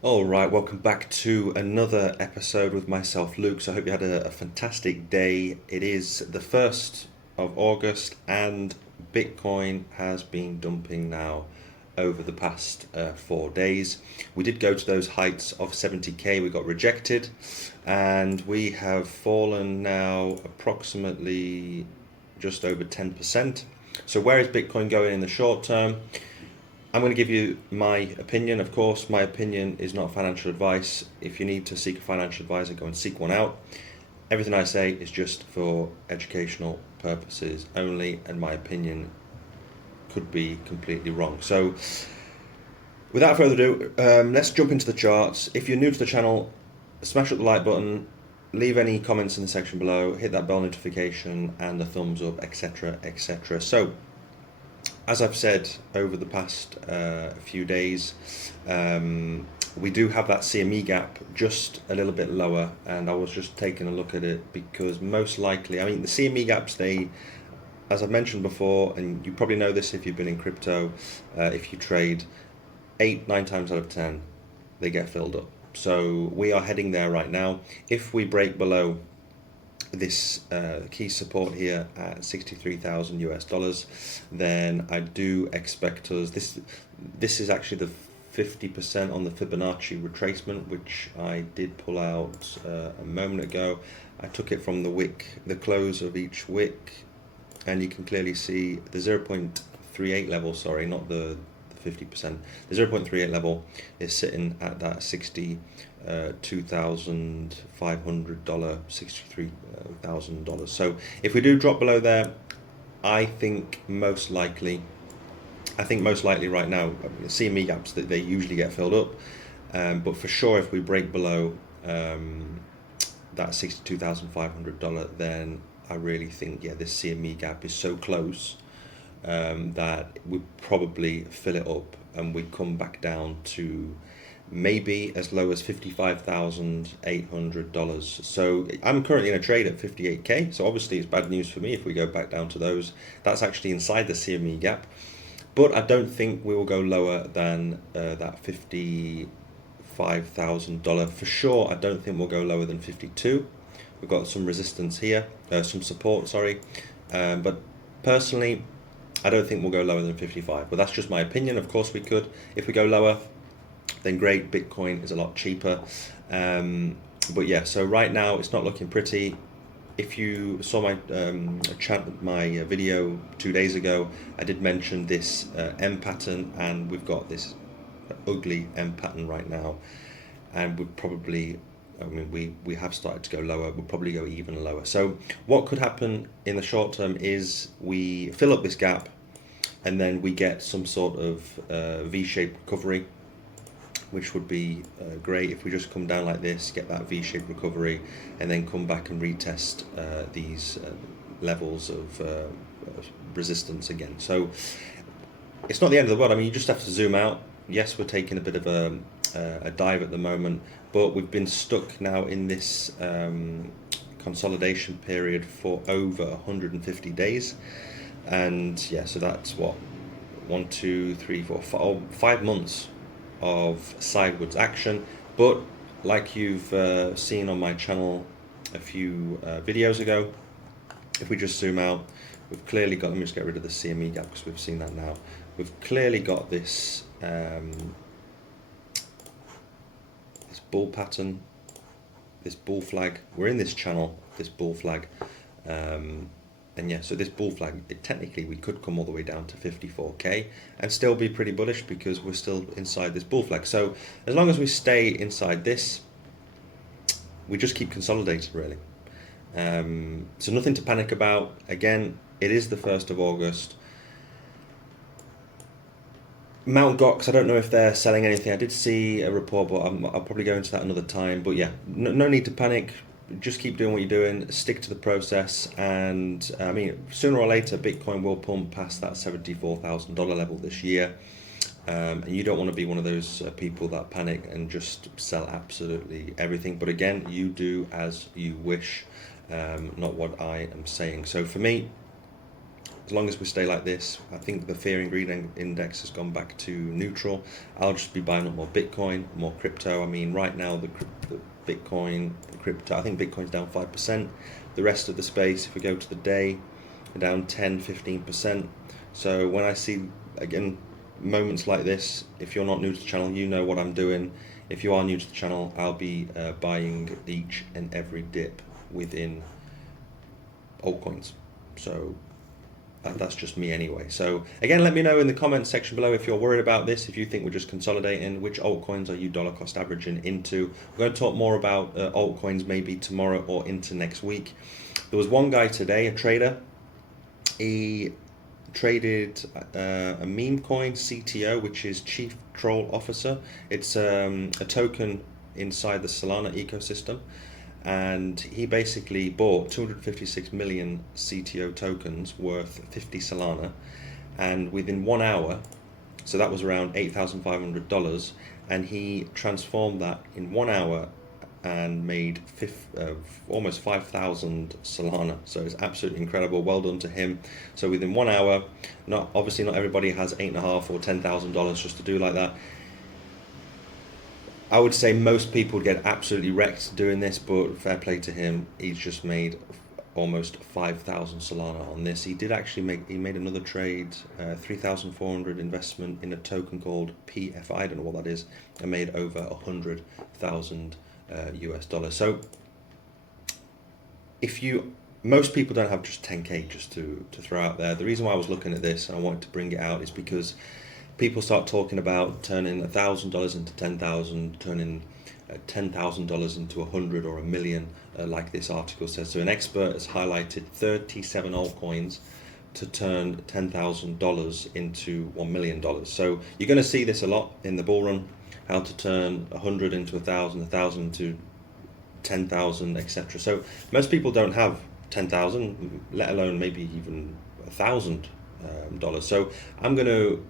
All right, welcome back to another episode with myself, Luke. So I hope you had a fantastic day. It is the 1st of August, and Bitcoin has been dumping now over the past 4 days. We did go to those heights of 70k, we got rejected, and we have fallen now approximately just over 10%. So, where is Bitcoin going in the short term? I'm going to give you my opinion. Of course, my opinion is not financial advice. If you need to seek a financial advisor, go and seek one out. Everything I say is just for educational purposes only, and my opinion could be completely wrong. So, without further ado, let's jump into the charts. If you're new to the channel, smash up the like button, leave any comments in the section below, hit that bell notification and the thumbs up, etc. etc. So, as I've said over the past few days, we do have that CME gap just a little bit lower, and I was just taking a look at it because most likely, I mean, the CME gaps, they, as I've mentioned before, and you probably know this if you've been in crypto, if you trade, 8, 9 times out of 10, they get filled up. So we are heading there right now. If we break below this key support here at 63,000 US dollars, then I do expect us, this is actually the 50% on the Fibonacci retracement, which I did pull out a moment ago. I took it from the wick, the close of each wick, and you can clearly see the 0.38 level, sorry, not the 50%. The 0.38 level is sitting at that $62,500, $63,000. So if we do drop below there, I think most likely right now, CME gaps, that they usually get filled up, but for sure if we break below that $62,500, then I really think, yeah, this CME gap is so close that we probably fill it up and we come back down to maybe as low as $55,800. So I'm currently in a trade at 58k. So obviously it's bad news for me if we go back down to those. That's actually inside the CME gap, but I don't think we will go lower than that $55,000 for sure. I don't think we'll go lower than 52. We've got some resistance here, some support, sorry, but personally, I don't think we'll go lower than 55, but that's just my opinion. Of course we could. If we go lower, then great, Bitcoin is a lot cheaper. But yeah, so right now it's not looking pretty. If you saw my my video 2 days ago, I did mention this M pattern, and we've got this ugly M pattern right now, and we'd probably, I mean, we have started to go lower. We'll probably go even lower. So what could happen in the short term is we fill up this gap, and then we get some sort of V-shaped recovery, which would be great if we just come down like this, get that V-shaped recovery, and then come back and retest these levels of resistance again. So it's not the end of the world. I mean, you just have to zoom out. Yes, we're taking a bit of a dive at the moment, but we've been stuck now in this consolidation period for over 150 days. And yeah, so that's what, 1, 2, 3, 4, 5 months of sideways action. But like you've seen on my channel a few videos ago, if we just zoom out, we've clearly got, let me just get rid of the CME gap because we've seen that now. We've clearly got this this bull pattern, this bull flag. We're in this channel, this bull flag, and yeah, so this bull flag, technically we could come all the way down to 54k and still be pretty bullish because we're still inside this bull flag. So as long as we stay inside this, we just keep consolidating really. So nothing to panic about. Again, it is the 1st of August. Mount Gox, I don't know if they're selling anything. I did see a report, but I'll probably go into that another time. But yeah, no need to panic. Just keep doing what you're doing, stick to the process, and I mean, sooner or later, Bitcoin will pump past that $74,000 level this year. And you don't want to be one of those people that panic and just sell absolutely everything. But again, you do as you wish, not what I am saying. So for me, as long as we stay like this, I think the fear and greed index has gone back to neutral. I'll just be buying up more Bitcoin, more crypto. I mean, right now the Bitcoin, crypto, I think Bitcoin's down 5%. The rest of the space, if we go to the day, are down 10, 15%. So when I see, again, moments like this, if you're not new to the channel, you know what I'm doing. If you are new to the channel, I'll be buying each and every dip within altcoins. So that's just me anyway. So again, let me know in the comments section below if you're worried about this, if you think we're just consolidating, which altcoins are you dollar cost averaging into. We're going to talk more about altcoins maybe tomorrow or into next week. There was one guy today, a trader, he traded a meme coin, CTO, which is Chief Troll Officer. It's a token inside the Solana ecosystem, and he basically bought 256 million CTO tokens worth 50 Solana, and within 1 hour, so that was around $8,500, and he transformed that in 1 hour and made almost 5,000 Solana. So it's absolutely incredible. Well done to him. So within 1 hour, obviously not everybody has $8,500 or $10,000 just to do like that. I would say most people get absolutely wrecked doing this, but fair play to him. He's just made almost 5,000 Solana on this. He did actually made another trade, 3,400 investment in a token called PFI. I don't know what that is. And made over 100,000 US dollars. So most people don't have just 10k just to throw out there. The reason why I was looking at this and I wanted to bring it out is because people start talking about turning $1,000 into 10,000, turning $10,000 into 100 or 1,000,000, like this article says. So an expert has highlighted 37 altcoins to turn $10,000 into $1 million. So you're going to see this a lot in the bull run, how to turn 100 into 1,000, 1,000 into 10,000, etc. So most people don't have 10,000, let alone maybe even $1,000. So I'm going to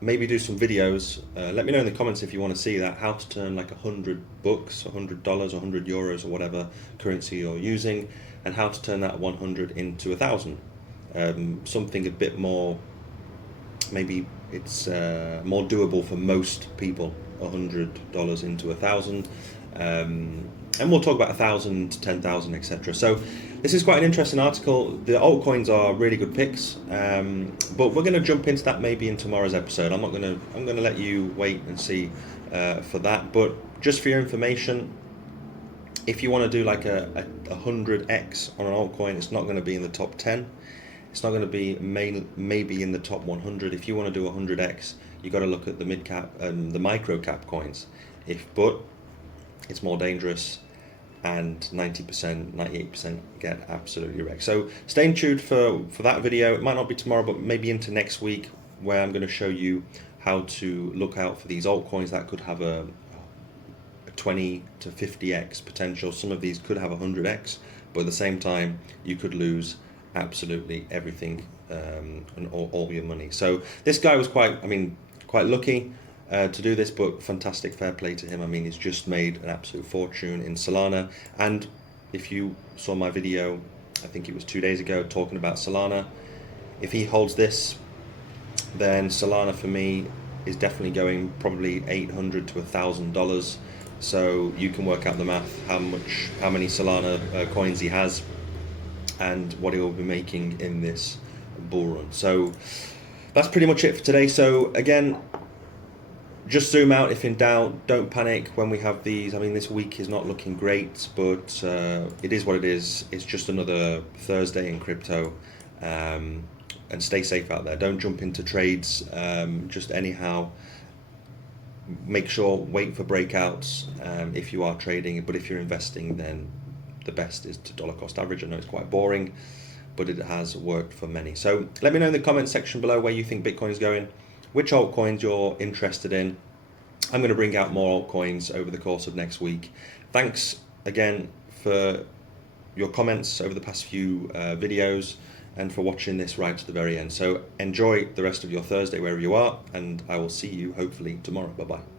maybe do some videos. Let me know in the comments if you want to see that, how to turn like $100, $100, €100 or whatever currency you're using, and how to turn that 100 into 1,000. Something a bit more, maybe it's more doable for most people, $100 into 1,000. And we'll talk about 1,000, 10,000, etc. So this is quite an interesting article. The altcoins are really good picks, but we're going to jump into that maybe in tomorrow's episode. I'm going to let you wait and see for that. But just for your information, if you want to do like a 100x on an altcoin, it's not going to be in the top 10. It's not going to be maybe in the top 100. If you want to do 100x, you got to look at the mid cap and the micro cap coins. But it's more dangerous, and 90%, 98% get absolutely wrecked. So stay tuned for that video. It might not be tomorrow, but maybe into next week, where I'm going to show you how to look out for these altcoins that could have a 20 to 50x potential. Some of these could have 100x, but at the same time, you could lose absolutely everything and all your money. So this guy was quite lucky to do this, but fantastic, fair play to him. I mean, he's just made an absolute fortune in Solana. And if you saw my video, I think it was 2 days ago, talking about Solana, if he holds this, then Solana for me is definitely going probably $800 to $1,000. So you can work out the math, how many Solana coins he has and what he will be making in this bull run. So that's pretty much it for today. So again, just zoom out if in doubt. Don't panic when we have these. I mean, this week is not looking great, but it is what it is. It's just another Thursday in crypto. And stay safe out there. Don't jump into trades just anyhow. Make sure, wait for breakouts if you are trading. But if you're investing, then the best is to dollar cost average. I know it's quite boring, but it has worked for many. So let me know in the comment section below where you think Bitcoin is going, which altcoins you're interested in. I'm going to bring out more altcoins over the course of next week. Thanks again for your comments over the past few videos and for watching this right to the very end. So enjoy the rest of your Thursday wherever you are, and I will see you hopefully tomorrow. Bye-bye.